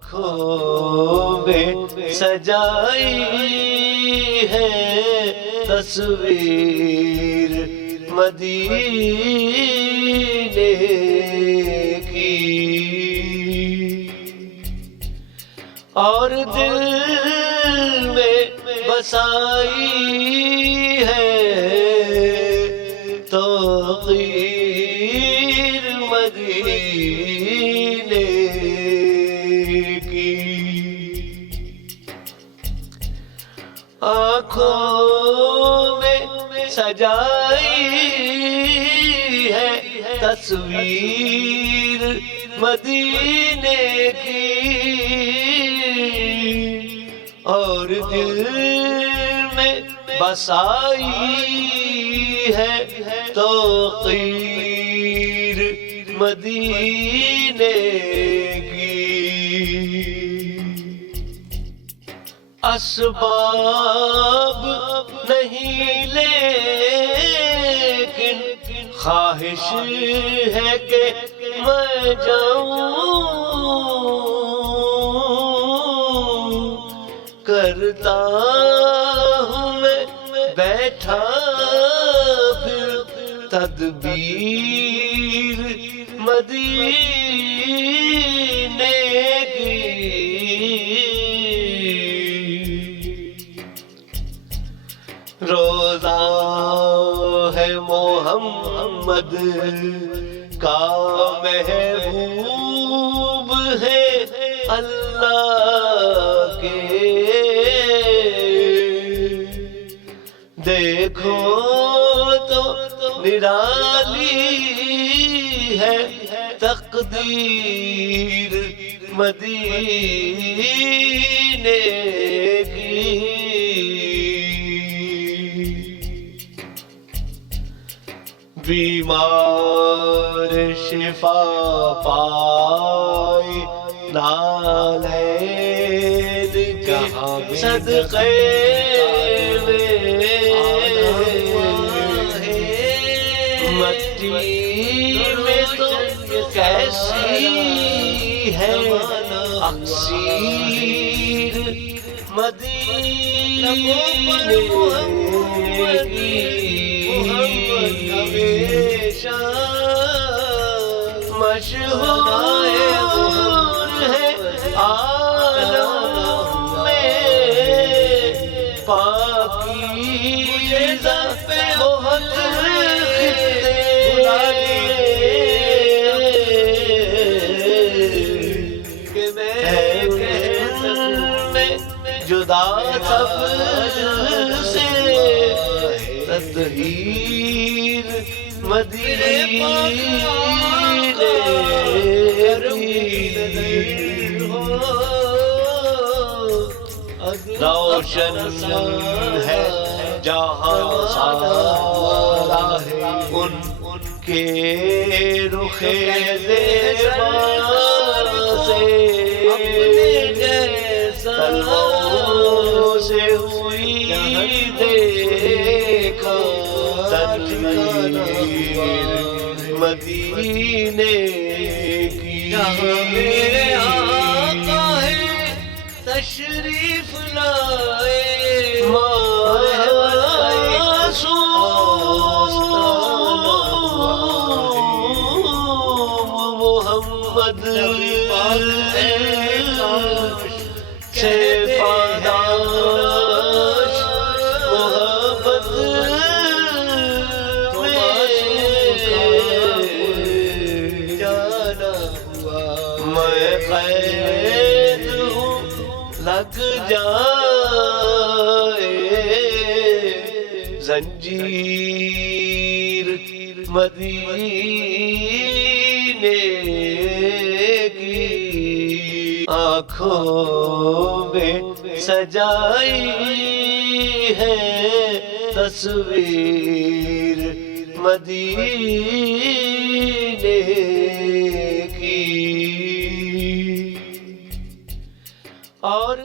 آنکھوں میں سجائی ہے تصویر مدینے کی، اور دل میں بسائی ہے توقیر مدینے کی۔ آنکھوں میں سجائی ہے تصویر مدینے کی، اور دل میں بسائی ہے توقیر مدینے کی۔ اسباب نہیں لیکن خواہش ہے کہ میں جاؤں، کرتا ہوں میں بیٹھا پھر تدبیر مدینے کی۔ روزہ ہے محمد کا محبوب ہے اللہ کے، دیکھو تو نرالی ہے تقدیر مدینے کی۔ بیمار شفا پائے نالین کے صدقے میں، مٹی میں تو کیسی ہے اکسیر مدینے کی۔ ہمیشہ مشہور ہے عالم میں پاکیزہ بہت کہ میں میں جدا سب سے تطہیر مدینے روشن ہے جہاں سارا ہے ان کے رخ زیبا سے، تلووں سے ہوئی دیکھو تدبیر مدینے کی۔ میرے آقا ہے تشریف لائے معصوم محمد سے پاداش محبت میں قید ہوں لگ جائے زنجیر مدینے کی۔ آنکھوں میں سجائی ہے تصویر مدینے کی، اور